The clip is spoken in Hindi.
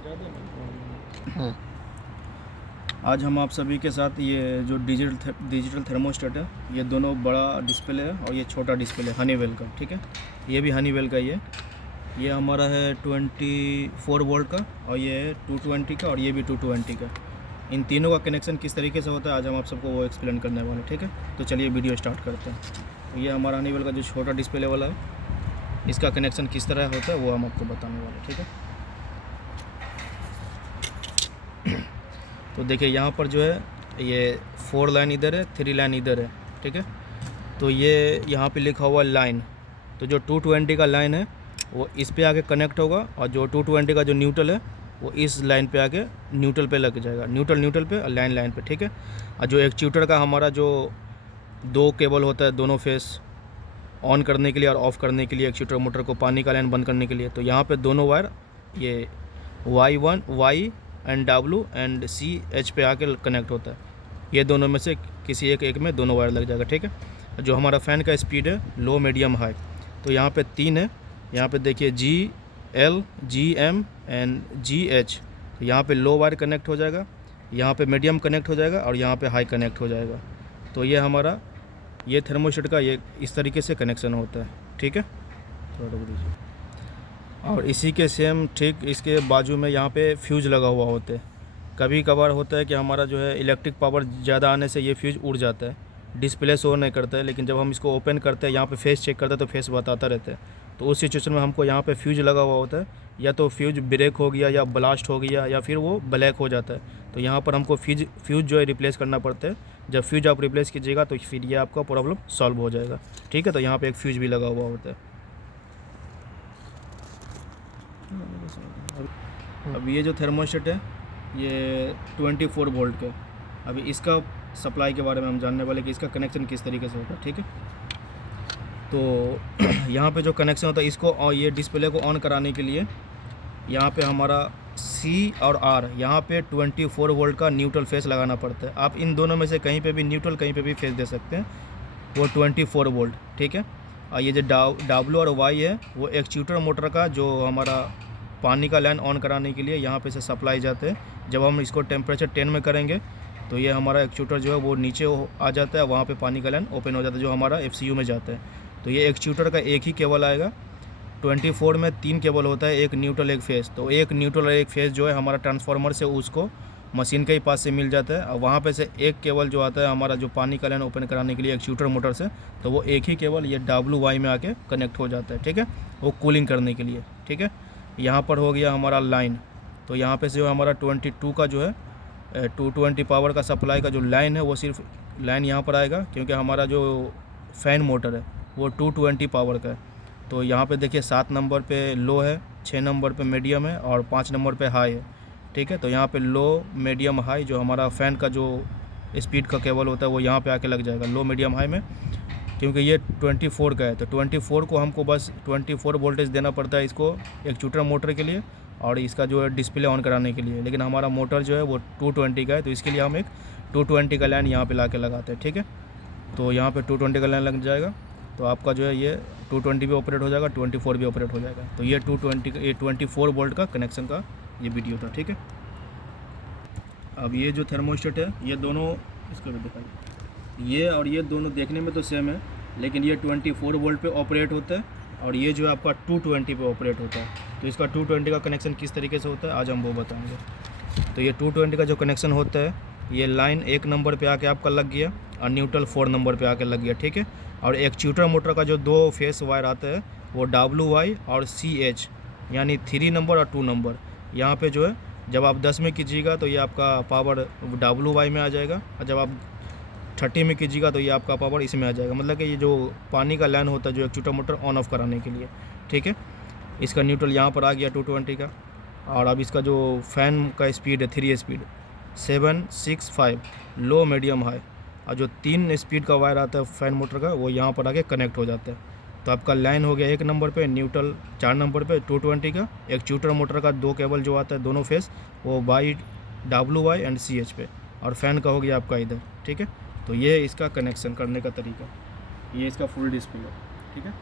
हाँ। आज हम आप सभी के साथ ये जो डिजिटल थर्मोस्टेट है, ये दोनों बड़ा डिस्प्ले है और ये छोटा डिस्प्ले है हनीवेल का, ठीक है। ये भी हनीवेल का ही है। ये हमारा है 24 वोल्ट का और ये है 220 का और ये भी 220 का। इन तीनों का कनेक्शन किस तरीके से होता है आज हम आप सबको वो एक्सप्लेन करने वाले, ठीक है। तो चलिए वीडियो स्टार्ट करते हैं। ये हमारा हनीवेल का जो छोटा डिस्प्ले वाला है, इसका कनेक्शन किस तरह होता है वो हम आपको बताने वाले, ठीक है। तो देखिए यहाँ पर जो है ये 4 लाइन इधर है, 3 लाइन इधर है, ठीक है। तो ये यहाँ पे लिखा हुआ लाइन, तो जो 220 का लाइन है वो इस पे आके कनेक्ट होगा और जो 220 का जो न्यूट्रल है वो इस लाइन पे आके न्यूट्रल पे लग जाएगा, न्यूट्रल पे और लाइन पे, ठीक है। और जो एक्चुएटर का हमारा जो 2 केबल होता है दोनों फेस ऑन करने के लिए और ऑफ़ करने के लिए, एक्चुएटर मोटर को पानी का लाइन बंद करने के लिए, तो यहाँ पे दोनों वायर ये Y and W and CH पे आके कनेक्ट होता है। ये दोनों में से किसी एक में दोनों वायर लग जाएगा, ठीक है। जो हमारा फ़ैन का स्पीड है लो, मीडियम, हाई, तो यहाँ पे 3 है। यहाँ पे देखिए GL, GM एंड GH। तो यहाँ पे लो वायर कनेक्ट हो जाएगा, यहाँ पे मीडियम कनेक्ट हो जाएगा और यहाँ पे हाई कनेक्ट हो जाएगा। तो ये हमारा ये थर्मोस्टेट का ये इस तरीके से कनेक्शन होता है, ठीक है। थोड़ा रुक दीजिए। और इसी के सेम ठीक इसके बाजू में यहाँ पे फ्यूज़ लगा हुआ होता है। कभी कभार होता है कि हमारा जो है इलेक्ट्रिक पावर ज़्यादा आने से ये फ्यूज़ उड़ जाता है, डिस्प्ले शो नहीं करता है, लेकिन जब हम इसको ओपन करते हैं यहाँ पे फेस चेक करते हैं तो फेस बताता रहता है। तो उस सिचुएशन में हमको यहाँ पे फ्यूज़ लगा हुआ होता है, या तो फ्यूज़ ब्रेक हो गया या ब्लास्ट हो गया या फिर वो ब्लैक हो जाता है, तो यहाँ पर हमको फ्यूज़ जो है रिप्लेस करना पड़ता है। जब फ्यूज़ आप रिप्लेस कीजिएगा तो फिर ये आपका प्रॉब्लम सॉल्व हो जाएगा, ठीक है। तो यहाँ पर एक फ्यूज़ भी लगा हुआ होता है। अब ये जो थर्मोस्टेट है ये 24 वोल्ट का। अभी इसका सप्लाई के बारे में हम जानने वाले कि इसका कनेक्शन किस तरीके से होता है, ठीक है। तो यहाँ पे जो कनेक्शन होता है इसको और ये डिस्प्ले को ऑन कराने के लिए यहाँ पे हमारा C और R, यहाँ पे 24 वोल्ट का न्यूट्रल फेस लगाना पड़ता है। आप इन दोनों में से कहीं पे भी न्यूट्रल, कहीं पे भी फेस दे सकते हैं, वो 24 वोल्ट, ठीक है। और ये जो W और Y है वो एक्चुएटर मोटर का जो हमारा पानी का लाइन ऑन कराने के लिए यहाँ पे से सप्लाई जाते हैं। जब हम इसको टेम्परेचर 10 में करेंगे तो ये हमारा एक्चुएटर जो है वो नीचे आ जाता है, वहाँ पे पानी का लाइन ओपन हो जाता है जो हमारा FCU में जाता है। तो ये एक्चुएटर का एक ही केबल आएगा। 24 में 3 केबल होता है, एक न्यूट्रल एक फेस। तो एक न्यूट्रल और एक फेस जो है हमारा ट्रांसफार्मर से उसको मशीन के ही पास से मिल जाता है, और वहाँ पे से एक केबल जो आता है हमारा जो पानी का लाइन ओपन कराने के लिए एक्चुएटर मोटर से, तो वो एक ही केबल ये WY में आके कनेक्ट हो जाता है, ठीक है, वो कूलिंग करने के लिए, ठीक है। यहाँ पर हो गया हमारा लाइन, तो यहाँ पे से जो हमारा 22 का जो है 220 पावर का सप्लाई का जो लाइन है वो सिर्फ लाइन यहाँ पर आएगा, क्योंकि हमारा जो फ़ैन मोटर है वो 220 पावर का है। तो यहाँ पे देखिए 7 नंबर पे लो है, 6 नंबर पे मीडियम है और 5 नंबर पे हाई है, ठीक है। तो यहाँ पे लो, मीडियम, हाई जो हमारा फ़ैन का जो स्पीड का केबल होता है वो यहाँ पे आके लग जाएगा लो, मीडियम, हाई में। क्योंकि ये 24 का है तो 24 को हमको बस 24 वोल्टेज देना पड़ता है इसको एक्चुएटर मोटर के लिए और इसका जो है डिस्प्ले ऑन कराने के लिए। लेकिन हमारा मोटर जो है वो 220 का है, तो इसके लिए हम एक 220 का लाइन यहाँ पे ला के लगाते हैं, ठीक है। तो यहाँ पे 220 का लाइन लग जाएगा, तो आपका जो है ये 220 भी ऑपरेट हो जाएगा, 24 भी ऑपरेट हो जाएगा। तो ये 24 वोल्ट का कनेक्शन का ये वीडियो था, ठीक है। अब ये जो थर्मोस्टेट है ये दोनों, इसको भी दिखाइए, ये और ये दोनों देखने में तो सेम है, लेकिन ये 24 वोल्ट पे ऑपरेट होता है और ये जो है आपका 220 पे ऑपरेट होता है। तो इसका 220 का कनेक्शन किस तरीके से होता है आज हम वो बताएंगे। तो ये 220 का जो कनेक्शन होता है, ये लाइन 1 नंबर पे आके आपका लग गया और न्यूट्रल 4 नंबर पे आके लग गया, ठीक है। और एक्चुएटर मोटर का जो 2 फेस वायर आता है वो WY और CH, यानी 3 नंबर और 2 नंबर। यहाँ पर जो है जब आप 10 में कीजिएगा तो ये आपका पावर WY में आ जाएगा, और जब आप 30 में कीजिएगा तो ये आपका पावर इसमें आ जाएगा। मतलब कि ये जो पानी का लाइन होता है जो एक्चुएटर मोटर ऑन ऑफ कराने के लिए, ठीक है। इसका न्यूट्रल यहाँ पर आ गया 220 का। और अब इसका जो फ़ैन का स्पीड है 3 स्पीड 765 लो, मीडियम, हाई, और जो 3 स्पीड का वायर आता है फ़ैन मोटर का वो यहाँ पर आके कनेक्ट हो जाता है। तो आपका लाइन हो गया 1 नंबर पे, न्यूट्रल 4 नंबर पे 220 का, एक्चुएटर मोटर का 2 केबल जो आता है दोनों फेस वो WY एंड CH पे, और फ़ैन का हो गया आपका इधर, ठीक है। तो ये इसका कनेक्शन करने का तरीका, ये इसका फुल डिस्प्ले, ठीक है।